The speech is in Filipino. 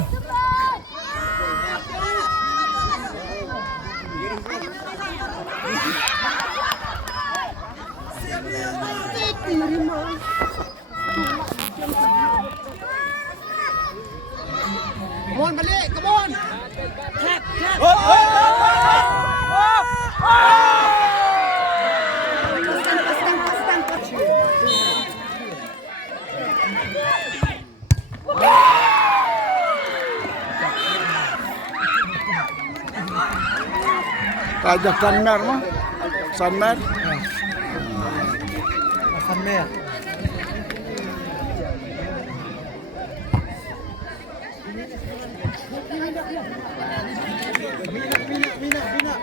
Come on, Mali! Come on! Tap! Tap! Kajak Sanmer mah. Sanmer. Sanmer. Bina.